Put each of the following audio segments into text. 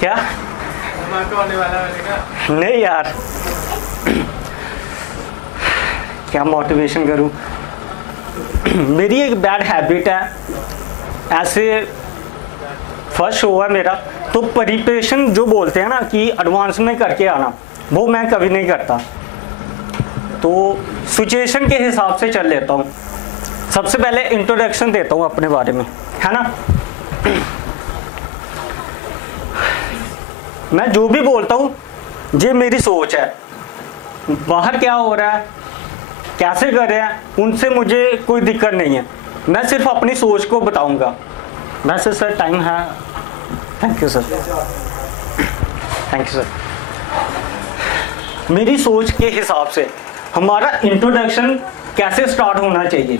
क्या होने वाला मैंने कहा। नहीं यार, क्या मोटिवेशन करूं। मेरी एक बैड हैबिट है, ऐसे फर्स्ट शो है मेरा, तो प्रिपरेशन जो बोलते हैं ना कि एडवांस में करके आना, वो मैं कभी नहीं करता। तो सिचुएशन के हिसाब से चल लेता हूँ। सबसे पहले इंट्रोडक्शन देता हूँ अपने बारे में, है ना। मैं जो भी बोलता हूँ ये मेरी सोच है, बाहर क्या हो रहा है, कैसे कर रहे हैं, उनसे मुझे कोई दिक्कत नहीं है। मैं सिर्फ अपनी सोच को बताऊंगा। वैसे सर टाइम है। Thank you sir, thank you sir. मेरी सोच के हिसाब से हमारा इंट्रोडक्शन कैसे स्टार्ट होना चाहिए।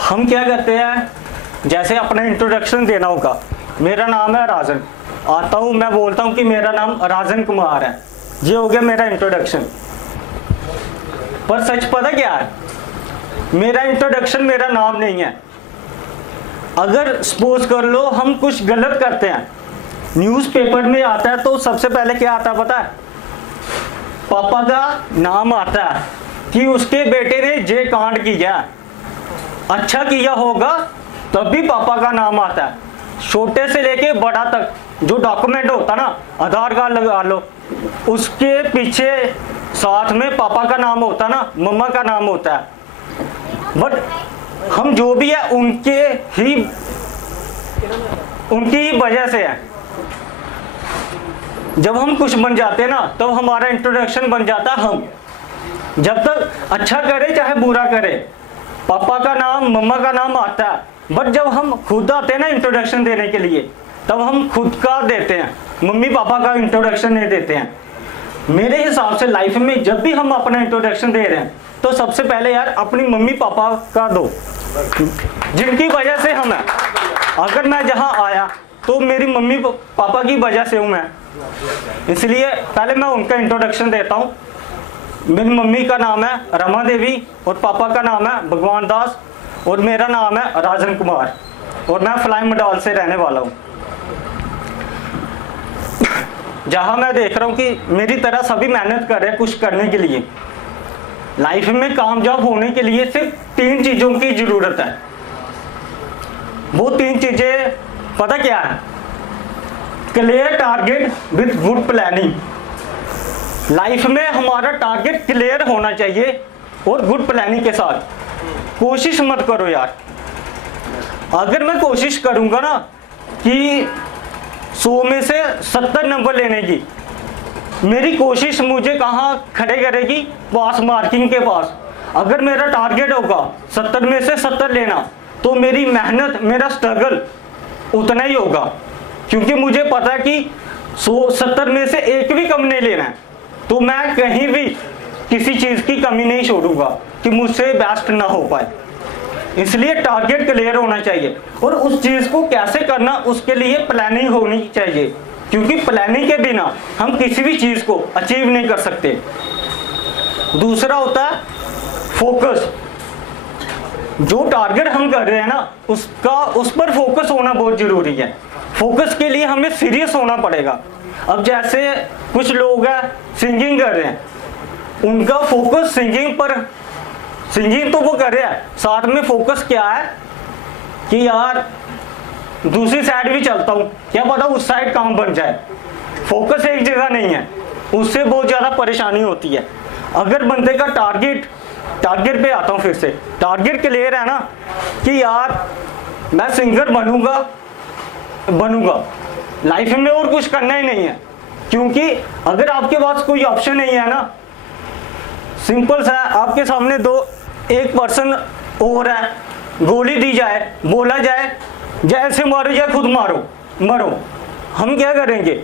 हम क्या करते हैं, जैसे अपना इंट्रोडक्शन देना होगा, मेरा नाम है राजन, आता हूँ मैं बोलता हूँ कि मेरा नाम राजन कुमार है, ये हो गया मेरा इंट्रोडक्शन। पर सच पता क्या है, मेरा इंट्रोडक्शन मेरा नाम नहीं है। अगर सपोज कर लो हम कुछ गलत करते हैं, न्यूज़पेपर में आता है तो सबसे पहले क्या आता है पता है, पापा का नाम आता है कि उसके बेटे ने जे कांड किया, अच्छा किया होगा तब भी पापा का नाम आता है। छोटे से लेके बड़ा तक जो डॉक्यूमेंट होता ना, आधार कार्ड लगा लो, उसके पीछे साथ में पापा का नाम होता ना, मम्मा का नाम होता है। बट हम जो भी है उनकी ही वजह से है। जब हम कुछ बन जाते हैं ना, तब तो हमारा इंट्रोडक्शन बन जाता है हम। जब तक अच्छा करे चाहे बुरा करे, पापा का नाम मम्मा का नाम आता है। बट जब हम खुद आते हैं ना इंट्रोडक्शन देने के लिए, तब हम खुद का देते हैं, मम्मी पापा का इंट्रोडक्शन नहीं देते हैं। मेरे हिसाब से लाइफ में जब भी हम अपना इंट्रोडक्शन दे रहे हैं, तो सबसे पहले यार अपनी मम्मी पापा का दो, जिनकी वजह से हम हैं। अगर मैं जहाँ आया तो मेरी मम्मी पापा की वजह से हूँ मैं, इसलिए पहले मैं उनका इंट्रोडक्शन देता हूँ। मेरी मम्मी का नाम है रमा देवी और पापा का नाम है भगवान दास और मेरा नाम है राजन कुमार और मैं फ्लाई मडाल से रहने वाला हूँ। जहाँ मैं देख रहा हूँ कि मेरी तरह सभी मेहनत कर रहे हैं कुछ करने के लिए। लाइफ में कामयाब होने के लिए सिर्फ 3 चीज़ों की ज़रूरत है। वो 3 चीज़ें पता क्या है, clear target with good planning. Life में हमारा टारगेट क्लियर होना चाहिए और गुड प्लानिंग के साथ। कोशिश मत करो यार, अगर मैं कोशिश करूंगा ना कि 100 में से 70 नंबर लेने की, मेरी कोशिश मुझे कहाँ खड़े करेगी, पास मार्किंग के पास। अगर मेरा टारगेट होगा 70 में से 70 लेना, तो मेरी मेहनत, मेरा स्ट्रगल उतना ही होगा, क्योंकि मुझे पता है कि 70 में से एक भी कम नहीं लेना है। तो मैं कहीं भी किसी चीज़ की कमी नहीं छोड़ूंगा कि मुझसे बेस्ट ना हो पाए। इसलिए टारगेट क्लियर होना चाहिए और उस चीज़ को कैसे करना, उसके लिए प्लानिंग होनी चाहिए, क्योंकि प्लानिंग के बिना हम किसी भी चीज़ को अचीव नहीं कर सकते। दूसरा होता है फोकस। जो टारगेट हम कर रहे हैं ना, उस पर फोकस होना बहुत ज़रूरी है। फोकस के लिए हमें सीरियस होना पड़ेगा। अब जैसे कुछ लोग हैं सिंगिंग कर रहे हैं, उनका फोकस सिंगिंग पर, सिंगिंग तो वो कर रहे हैं, साथ में फोकस क्या है कि यार दूसरी साइड भी चलता हूँ, क्या पता उस साइड काम बन जाए। फोकस एक जगह नहीं है, उससे बहुत ज़्यादा परेशानी होती है। अगर बंदे का टारगेट पे आता हूँ, फिर से टारगेट क्लियर है ना कि यार मैं सिंगर बनूंगा, लाइफ में और कुछ करना ही नहीं है। क्योंकि अगर आपके पास कोई ऑप्शन नहीं है ना, सिंपल सा, आपके सामने एक पर्सन और है, गोली दी जाए, बोला जाए जैसे मारो या खुद मरो, हम क्या करेंगे,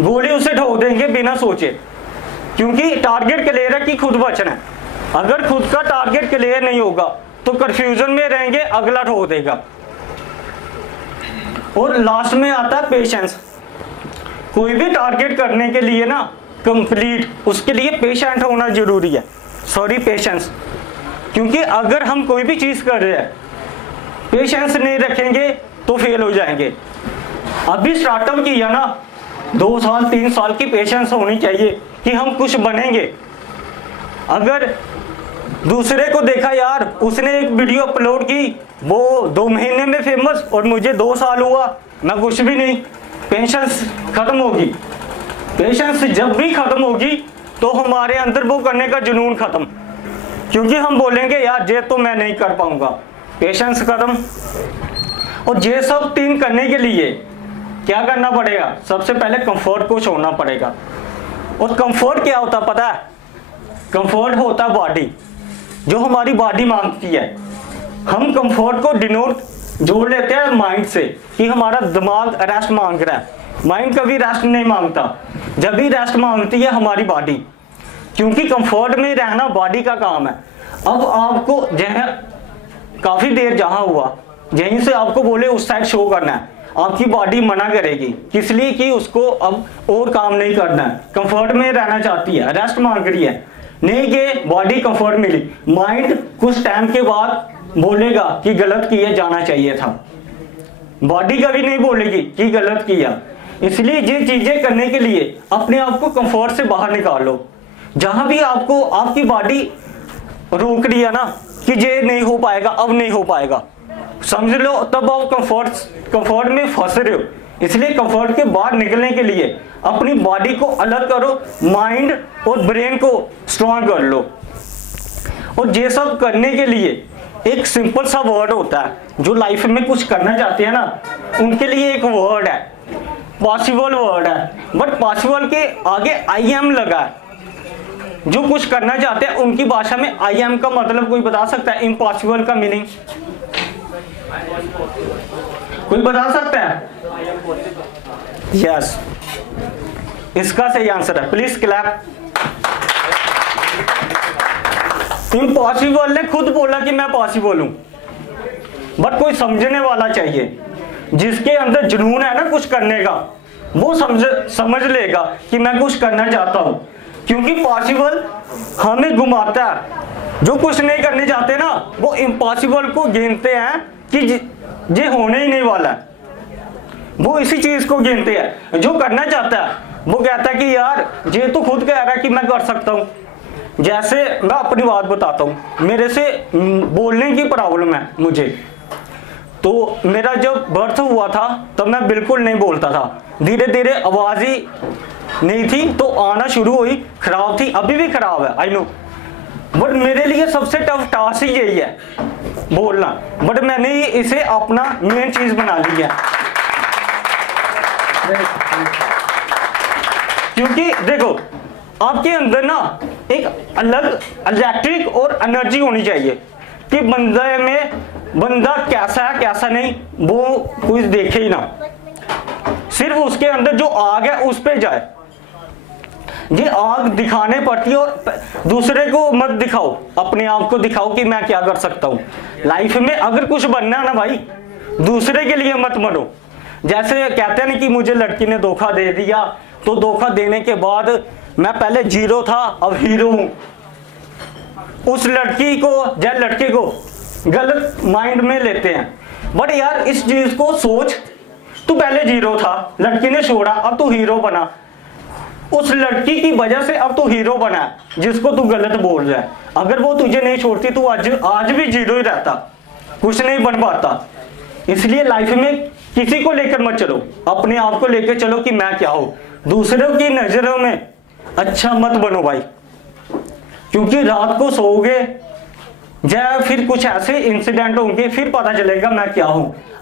गोली उसे ठोक देंगे बिना सोचे, क्योंकि टारगेट क्लियर है कि खुद बचना है। अगर खुद का टारगेट क्लियर नहीं होगा तो कंफ्यूजन में रहेंगे, अगला ठोक देगा। और लास्ट में आता है पेशेंस। कोई भी टारगेट करने के लिए ना कंप्लीट, उसके लिए पेशेंट होना जरूरी है, पेशेंस। क्योंकि अगर हम कोई भी चीज़ कर रहे हैं पेशेंस नहीं रखेंगे तो फेल हो जाएंगे। अभी स्टार्टअप किया ना, 2 साल 3 साल की पेशेंस होनी चाहिए कि हम कुछ बनेंगे। अगर दूसरे को देखा यार, उसने एक वीडियो अपलोड की, वो 2 महीने में फेमस और मुझे 2 साल हुआ, मैं कुछ भी नहीं। पेशेंस खत्म होगी। पेशेंस जब भी खत्म होगी तो हमारे अंदर वो करने का जुनून खत्म, क्योंकि हम बोलेंगे यार ये तो मैं नहीं कर पाऊंगा। पेशेंस खत्म। और ये सब 3 करने के लिए क्या करना पड़ेगा? सबसे पहले कंफर्ट को छोड़ना पड़ेगा। और कंफर्ट क्या होता पता है? कंफर्ट होता बॉडी, जो हमारी बॉडी मांगती है। हम कंफर्ट को डिनोट जोड़ लेते हैं माइंड से कि हमारा दिमाग रेस्ट मांग रहा है। माइंड कभी रेस्ट नहीं मांगता, जब भी रेस्ट मांगती है हमारी बॉडी, क्योंकि कंफर्ट में रहना बॉडी का काम है। अब आपको जहाँ काफी देर जहां हुआ, यहीं से आपको बोले उस साइड शो करना है, आपकी बॉडी मना करेगी। किस लिए? कि उसको अब और काम नहीं करना है, कंफर्ट में रहना चाहती है, रेस्ट मांग रही है। नहीं कि बॉडी कंफर्ट मिली, माइंड कुछ टाइम के बाद बोलेगा कि गलत किया, जाना चाहिए था। बॉडी कभी नहीं बोलेगी कि गलत किया। इसलिए ये चीजें करने के लिए अपने आप को कंफर्ट से बाहर निकालो। जहां भी आपको आपकी बॉडी रोक रही है ना कि ये नहीं हो पाएगा, अब नहीं हो पाएगा, समझ लो तब आप कंफर्ट में फंस रहे हो। इसलिए कंफर्ट के बाहर निकलने के लिए अपनी बॉडी को अलग करो, माइंड और ब्रेन को स्ट्रॉन्ग कर लो। और ये सब करने के लिए एक सिंपल सा वर्ड होता है, जो लाइफ में कुछ करना चाहते हैं ना, उनके लिए एक वर्ड है, पॉसिबल वर्ड है। बट पॉसिबल के आगे आई एम लगा है। जो कुछ करना चाहते हैं उनकी भाषा में आई एम का मतलब कोई बता सकता है? इम्पॉसिबल का मीनिंग कोई बता सकता है? यस, इसका सही आंसर है। Please clap. इम्पॉसिबल ने खुद बोला कि मैं पॉसिबल हूं, बट कोई समझने वाला चाहिए। जिसके अंदर जुनून है ना कुछ करने का, वो समझ लेगा कि मैं कुछ करना चाहता हूं। क्योंकि पॉसिबल हमें घुमाता है। जो कुछ नहीं करने चाहते ना, वो इम्पॉसिबल को गिनते हैं कि ये होने ही नहीं वाला है। वो इसी चीज को गिनते हैं। जो करना चाहता है वो कहता है कि यार ये तो खुद कह रहा है कि मैं कर सकता हूं। जैसे मैं अपनी बात बताता हूं, मेरे से बोलने की प्रॉब्लम है मुझे। तो मेरा जब बर्थ हुआ था तब मैं बिल्कुल नहीं बोलता था, धीरे धीरे आवाज ही नहीं थी तो आना शुरू हुई। खराब थी, अभी भी खराब है, आई नो। बट मेरे लिए सबसे टफ टास्क ही यही है, बोलना। बट मैंने इसे अपना मेन चीज बना ली है। क्योंकि देखो, आपके अंदर ना एक अलग इलेक्ट्रिक और एनर्जी होनी चाहिए कि बंदा कैसा है कैसा नहीं वो कोई देखे ही ना, सिर्फ उसके अंदर जो आग है उस पे जाए। ये आग दिखाने पड़ती है और दूसरे को मत दिखाओ, अपने आप को दिखाओ कि मैं क्या कर सकता हूँ लाइफ में। अगर कुछ बनना है ना भाई, दूसरे के लिए मत मरो। जैसे कहते हैं ना कि मुझे लड़की ने धोखा दे दिया, तो धोखा देने के बाद मैं पहले जीरो था अब हीरो हूं। उस लड़की को या लड़के को गलत माइंड में लेते हैं। बट यार इस चीज को सोच, तू पहले जीरो था, लड़की ने छोड़ा, अब तू हीरो बना। उस लड़की की वजह से अब तू हीरो बना जिसको तू गलत बोल रहा है। अगर वो तुझे नहीं छोड़ती तू आज भी जीरो ही रहता, कुछ नहीं बन पाता। इसलिए लाइफ में किसी को लेकर मत चलो, अपने आप को लेकर चलो कि मैं क्या हूं। दूसरों की नजरों में अच्छा मत बनो भाई, क्योंकि रात को सोओगे या फिर कुछ ऐसे इंसिडेंट होंगे, फिर पता चलेगा मैं क्या हूं।